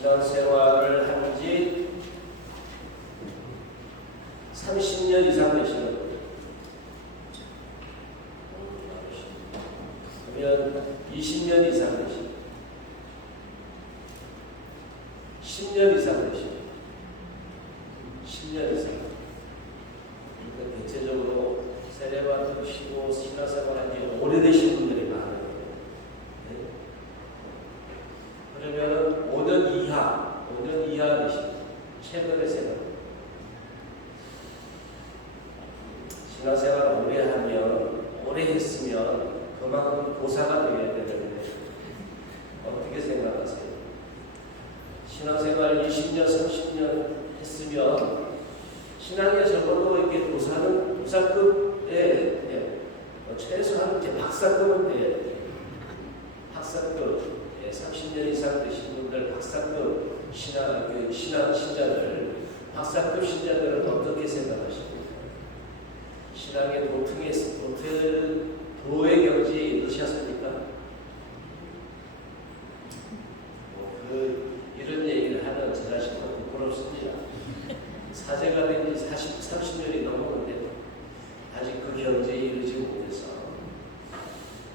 신앙생활을 한 지 30년 이상 되시는 분들, 그러면 20년 이상 되시는, 10년 이상 되시는, 10년 이상. 그러니까 대체적으로 세례 받으시고 신앙생활 한 지 오래되신 분들이 많아요. 그러면 5년 이하 되시고 최근의 생활. 신앙생활을 오래 하면, 오래 했으면 그만큼 보사가 되어야 되는데 어떻게 생각하세요? 신앙생활 20년, 30년 했으면 신앙에 적어도 이렇게 도사급에 최소한 이제 박사급은 돼야 돼요. 박사급. 30년 이상 되신 분들, 박사급 신자들, 박사급 신자들은 어떻게 생각하십니까? 신앙의 도의 경지에 이르셨습니까? 이런 얘기를 하는 저 자신은 부끄럽습니다. 사제가 된 지 30년이 넘었는데 아직 그 경지에 이르지 못해서.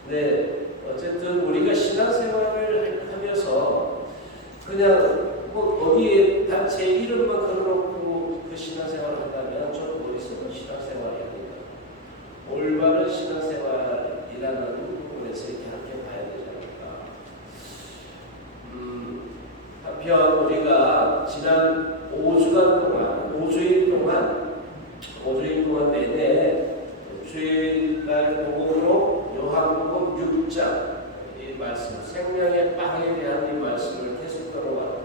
네, 어쨌든 우리가 신앙생활을 하면서 그냥 어디에 단체 이름만 걸어놓고 그 신앙생활을 한다면 저는 머릿속은 신앙생활이 아닌가. 올바른 신앙생활이라는 부분에서 이렇게 함께 봐야 되지 않을까. 한편 우리가 지난 5주일 동안 내내 주일날 복음으로 요한복음 6장 이 말씀, 생명의 빵에 대한 이 말씀을 계속 들어와요.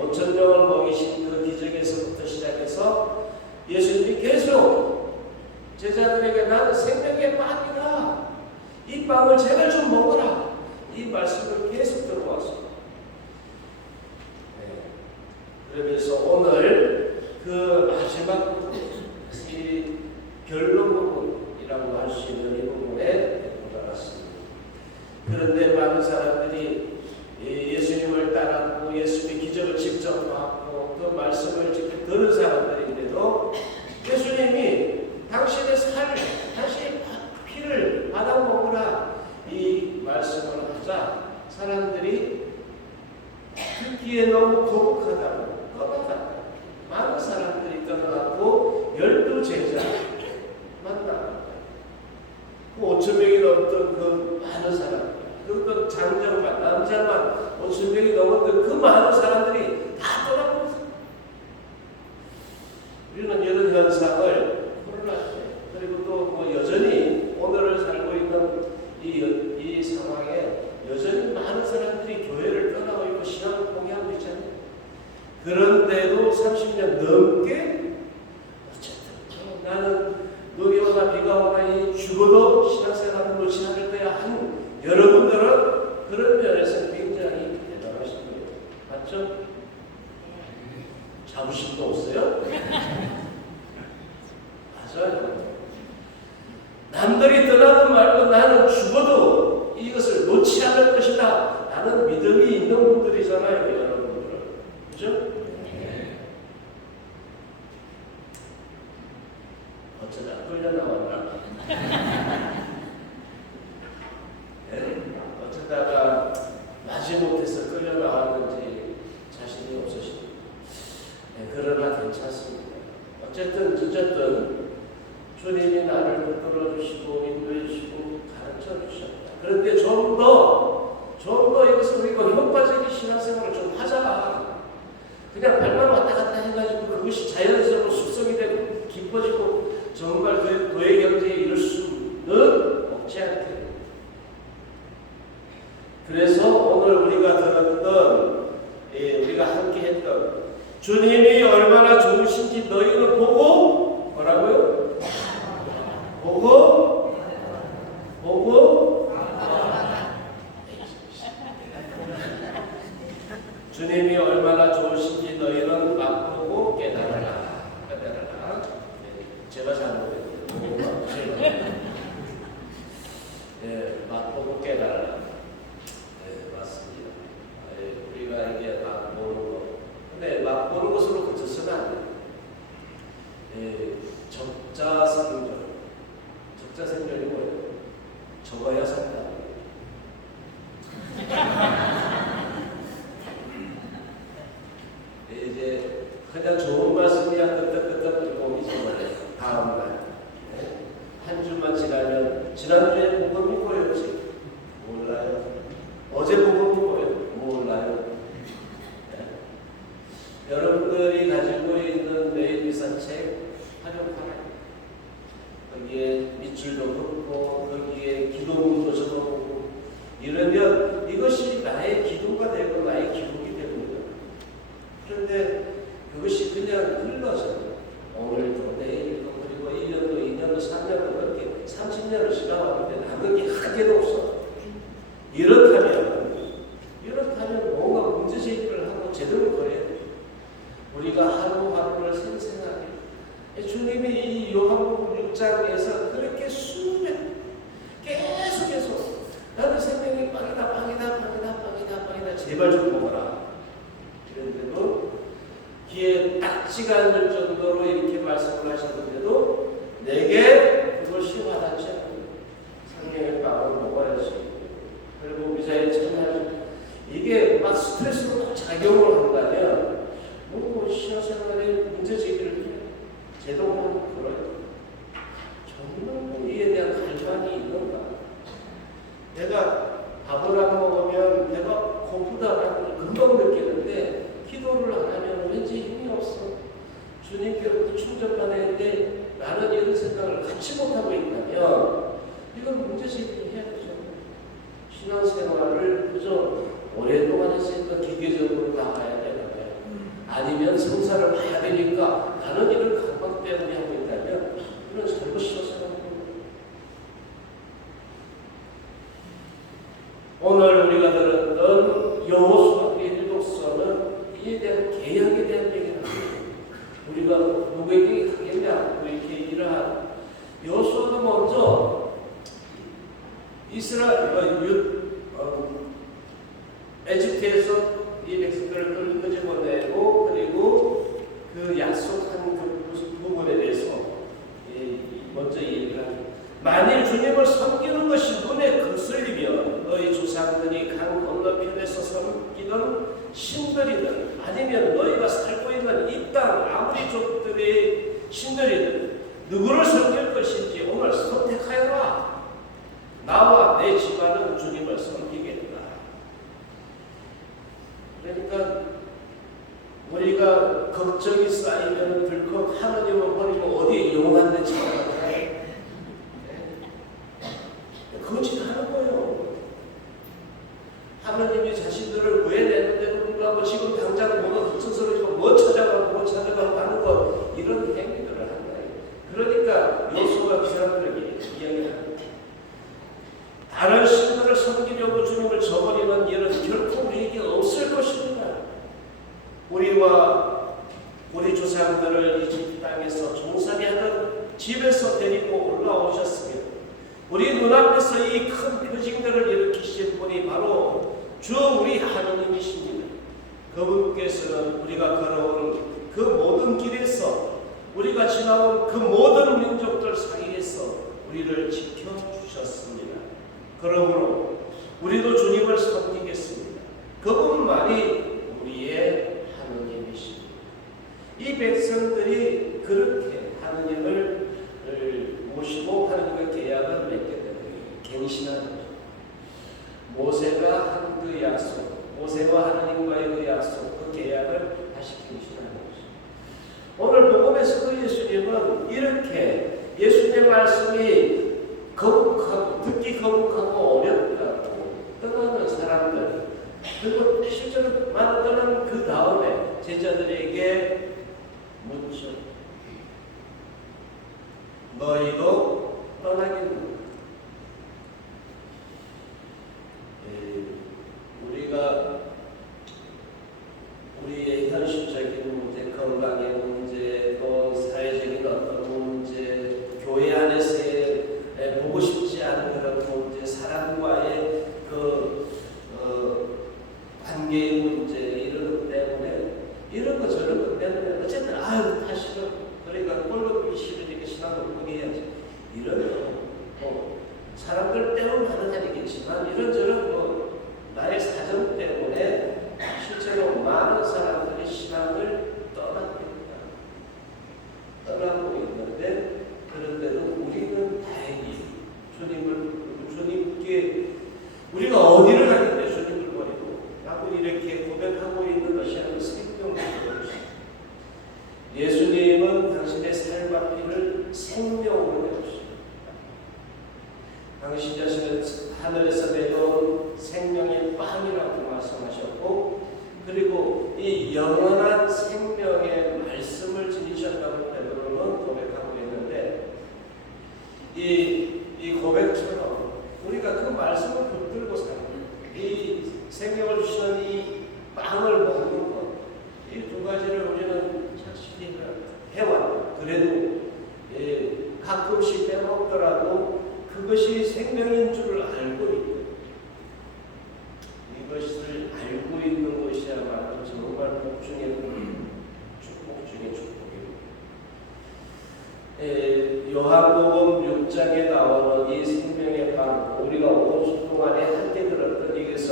5,000명을 먹이신 그 기적에서부터 시작해서 예수님이 계속 제자들에게 나는 생명의 빵이다. 이 빵을 제발 좀 먹어라. 이 말씀을 계속 들어왔어요. 그러면서 오늘 그 마지막 부분, 이 결론 부분이라고 할 수 있는 이 부분에 도달했습니다. 그런데 많은 사람들이 예수님을 따랐고 예수님의 기적을 직접 봤고 또 말씀을 직접 들은 사람들인데도 예수님이 당신의 당신의 피를 받아 먹으라 이 말씀을 하자 사람들이 듣기에 너무 거북하다고 떠나갔다. 많은 사람들이 떠나갔고 12제자 만나. 5,000명이 넘던 그 많은 사람, 그것도 장정만, 남자만 5,000명이 넘었던 그 많은 사람들이 다 떠나고 있어요. 우리는 이런 현상을 코로나 때, 그리고 또 여전히 오늘을 살고 있는 이 상황에 여전히 많은 사람들이 교회를 떠나고 있고 신앙을 포기하고 있잖아요. 그런데도 30년 넘게 어쨌든 나는 눈이 오나 비가 오나 죽어도 신앙생활을 놓지 않을 거야 한 여러분들은 그런 면에서 굉장히 대단하신 거예요. 맞죠? 자부심도 없어요? 맞아요. 남들이 떠나든 말고 나는 죽어도 이것을 놓지 않을 것이다 라는 믿음이 있는 분들이잖아요, 여러분들은. 그죠? 어쩌다 끌려 나왔나? 네? 어쩌다가 마지못해서 끌려 나왔는지 자신이 없으십니다. 네, 그러나 괜찮습니다. 어쨌든 주님이 나를 붙들어주시고 인도해주시고 가르쳐주셨다. 그런데 좀 더 이것을 우리가 효과적인 신앙생활을 좀 하자. 그냥 발만 왔다 갔다 해가지고 그것이 자연스러운 숙성이 되고 깊어지고 정말 그 도의 경지에 이룰 수는 없지 않게. 그래서 오늘 우리가 들었던 우리가 함께 했던 주님이 얼마나 좋으신지 너희는 보고 뭐라고요? 보고 주님이 얼마나 좋으신지 너희는 맛보고 깨달아라. 제가 잘못했어요. 네, 맛보고 깨달아라. 네, 맞습니다. 우리가 이게 맛보고 거기에 밑줄도 긋고 거기에 기도문도 적어보고 이러면 이것이 나의 기도가 되고 나의 기록이 됩니다. 그런데 그것이 그냥 흘러서 오늘도 내일도 그리고 1년도 2년도 3년도 그렇게 30년을 지나왔는데 남은 게 하나도 없어. 이렇다면 뭔가 문제 제기를 하고 제대로 거려야 돼. 우리가 하루하루를 생생하게 주님이 이 요한복음 6장에서 그렇게 계속 나는 생명이 빵이다 제발 좀 먹어라. 그런데도 귀에 딱지가 않을 정도로 이렇게 말씀을 하셨는데도 내게 그것이 와닿지 않는 생명의 빵을 먹어야지. 그리고 미사일 참여하는 이게 막 스트레스로 작용을 한다면 뭐 신앙생활에 문제 제기를 해. 제동하는 그런 정말 이에 대한 갈망이 있는가? 내가 밥을 안 먹으면 배가 고프다라고 금방 느끼는데 기도를 안 하면 왠지 힘이 없어. 주님께로부터 충전받아야되는데 나는 이런 생각을 갖지 못하고 있다면 이건 문제 제기를 해야 되죠. 신앙생활을 그저 오랫동안 했으니까 기계적으로 나가야 되나요? 아니면 성사를 봐야 되니까 나는 이런 강박 때문에 하고 있다면 이런 잘못이라고 생각합니다. 오늘 우리가 들었던 여호수아 일독서는 이에 대한 계약에 대한 얘기를 합니다. 우리가 누구에게 가겠냐 이렇게 이러한 여호수아가 먼저 에집트에서 이 백성들을 끄집어내고 그리고 그 약속한 그 부분에 대해서 먼저 얘기를 합니다. 만일 주님을 섬기는 것이 눈에 거슬리면 너희 조상들이 강 건너편에서 섬기던 신들이든 아니면 너희가 살고 있는 이 땅 아무리 족들의 신들이든 누구를 섬길 것인지 오늘 선택하여라. 나와 내 집안은 주님을 섬기겠다. 그러니까 우리가 걱정이 쌓이면 들컥 하나님을 버리고 어디에 용한 데 찾아가요. 거짓하는 거예요. 하나님이 자신들을 구해내는데도 불구하고 지금 당장 뭐가 흩어서리고 뭐 찾아가고 하는 거 이런 행위들을 한 거예요. 그러니까 여호수아가 그 사람들에게 이야기합니다. 다른 신들을 섬기려고 주님을 저버리는 일은 결코 우리에게 없을 것입니다. 우리 조상들을 이집트 땅에서 종살이 하던 집에서 데리고 올라오셨으며 우리 눈앞에서 이 큰 표징들을 일으키신 분이 바로 주 우리 하나님이십니다. 그분께서는 우리가 걸어온 그 모든 길에서 우리가 지나온 그 모든 민족들 사이에서 우리를 지켜주셨습니다. 그러므로 우리도 주님을 섬기겠습니다. 그분만이 우리의 하나님이십니다. 이 백성들이 그렇게 하나님을 모시고 하나님의 계약을 맺게 되는 갱신하는 거죠. 모세가 한 그 약속, 모세와 하나님과의 그 약속, 그 계약을 다시 갱신하는 거죠. 오늘 복음에서도 예수님은 이렇게 예수님의 말씀이 거북하고 듣기 거북하고 어렵다고 떠나는 사람들 그리고 실제로 떠나는 그 다음에 제자들에게 묻죠. 너희도 떠나겠느냐? 우리가 우리의 현실적인 문제, 건강의 문제, 또 사회적인 어떤 문제, 교회 안에서의 보고 싶지 않은 그런 문제, 사람과의 그 관계의 문제 이런 것 때문에 이런 거 저런 것 때문에 어쨌든 다시 좀 그러니까 꼴로 보기 싫으니까 신앙을 포기해야지 이런 사람들 때문에 하는 일이겠지만 이런저런 나의 사정 때문에 실제로 많은 사람들이 신앙을 떠나고 있는데 그런데도 우리는 다행히 주님께 우리가 어디를 가겠냐 주님을 버리고 라고 이렇게 고백하고 있는 것이 아니라 생명이죠. 예수님은 당신의 삶과 피를 생명으로 내주십니다. 당신 자신을 하늘에서 내려온 생명의 빵이라고 말씀하셨고, 그리고 이 영원한 생명의 말씀을 지니셨다고 베드로는 고백하고 있는데, 이 고백처럼 우리가 그 말씀을 붙들고 살고 이 생명을 주시는 이 빵을 먹는 것, 이 두 가지를 우리는 착실히 해왔고, 그래도 가끔씩 빼먹더라도 그것이 생명인 줄을 알고 있고, 이것을 알고 있는 것이야말로 정말 복 중에 축복입니다. 요한복음 6장에 나오는 이 생명의 빵, 우리가 5주 동안에 함께 들었던 이것은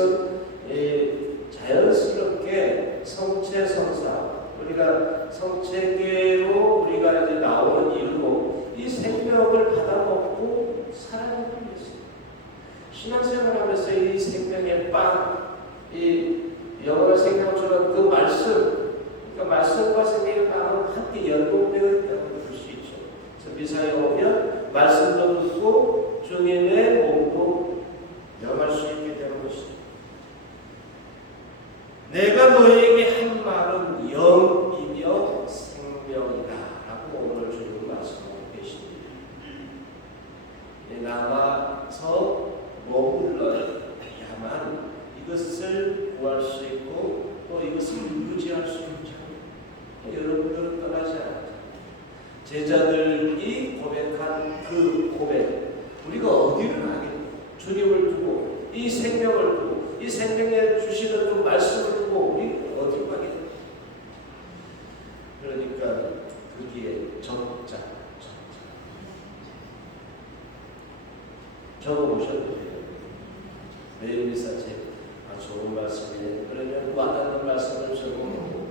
자연스럽게 성체성사, 우리가 성체계로 우리가 이제 나오는 이유로 이 생명을 받아먹고 살아가는 것입니다. 신앙생활하면서 이 생명의 빵, 이 영원한 생명을 주는 그 말씀, 그러니까 말씀과 생명의 빵은 함께 연동되어 있다고 볼 수 있죠. 그래서 미사에 오면 말씀도 듣고 주님의 몸도 영할 수 있게 되는 것이죠. 내가 너에게 한 말은 영이며 생명이다 라고 오늘 주님 말씀하고 계십니다. 남아서 머물러야만 이것을 구할 수 있고 또 이것을 유지할 수 있죠. 여러분들은 떠나지 않았죠. 제자들이 고백한 그 고백, 우리가 어디를 가겠노? 주님을 두고 이 생명을 두고 이 생명에 주시는 그 말씀을 두고 우리 어디로 가겠노? 그러니까 거기에 적자 적어보셔도 돼요. 매일 미사책 좋은 말씀이네. 그러면 와닿는 말씀을 적어놓고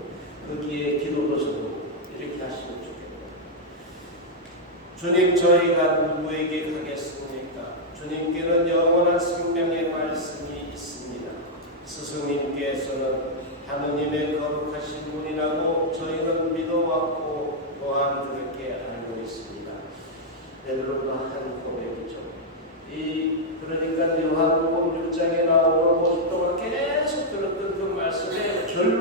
거기에 기도도 적고 이렇게 하시면 좋겠다. 주님, 저희가 누구에게 가겠습니까? 주님께는 영원한 생명의 말씀이 있습니다. 스승님께서는 하느님의 거룩하신 분이라고 저희는 믿어왔고 또한 그렇게 알고 있습니다. 베드로가 한 고백이죠. 그러니까 요한복음 6장에 나오는 50 동안 계속 들었던 그 말씀의 결론,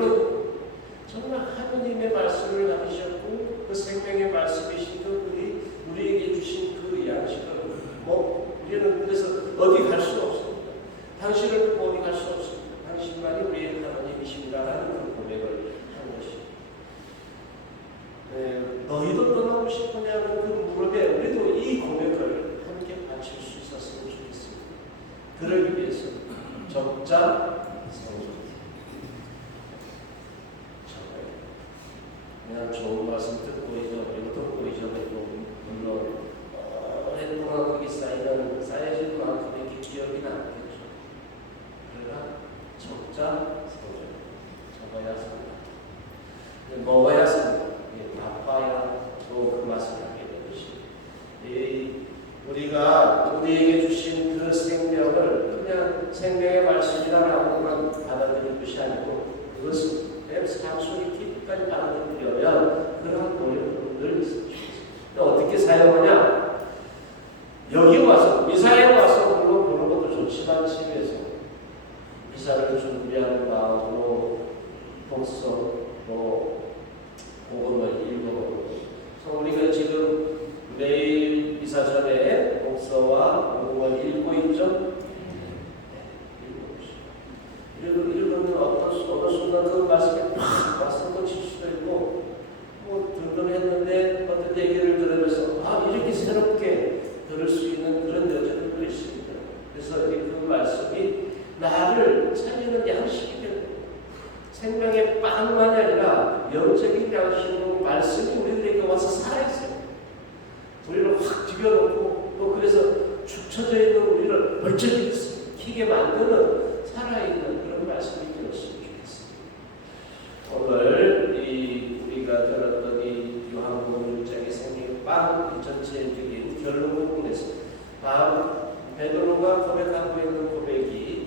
정말 하느님의 말씀을 남기셨고 그 생명의 말씀이신 그분이 우리에게 주신 그 양식을 우리는 그래서 어디 갈 수 없습니다. 당신을 두고 어디 갈 수 없습니다. 당신만이 우리의 하나님이십니다라는 그 고백을 한 것입니다. 너희도 떠나고 싶으냐는 그 무릎에 우리도 이 고백을 함께 바칠 수 있었으면 좋겠습니다. 그러기 위해서 적자 성경 그냥 좋은 말씀 듣고 잊어버리고 물론 오랫동안 거기 쌓여질 만큼 이렇게 기억이 남겠죠. 그러나 적자 성경 적어야 삽니다. 먹어야 삽니다. 바빠야 또 그 맛을 알게 되듯이 우리가 우리에게 주신 그 생명을 그냥 생명의 말씀이라고만 받아들일 것이 아니고 그것을 내 삶속에 깊이까지 받아들이려면 그러한 노력을 늘 있습니다. 어떻게 사용하냐? 여기 와서 미사에 와서 물론 보는 것도 좋지만 집에서 미사를 준비하는 마음으로 독서 복음을 읽어보고, 그래서 우리가 지금 매일 미사 전에 독서와 복음을 읽고 있죠. 읽으면 어느 순간 그 말씀이 팍 와서 꽂힐 수도 있고, 든든했는데 어떤 얘기를 들으면서 이렇게 새롭게 들을 수 있는 그런 여자들도 있습니다. 그래서 그 말씀이 나를 살리는 양식이 되고 생명의 빵만이 아니라 영적인 양식으로 말씀이 우리들에게 와서 살아있어요. 우리를 확 디벼놓고 또 그래서 축 처져 있는 우리를 벌쩍이게 만드는 살아있는 그런 말씀이 되었으면 좋겠습니다. 오늘 우리가 들었던 이 요한복음 6장의 생명의 빵 전체적인 결론 부분에서 베드로가 고백하고 있는 고백이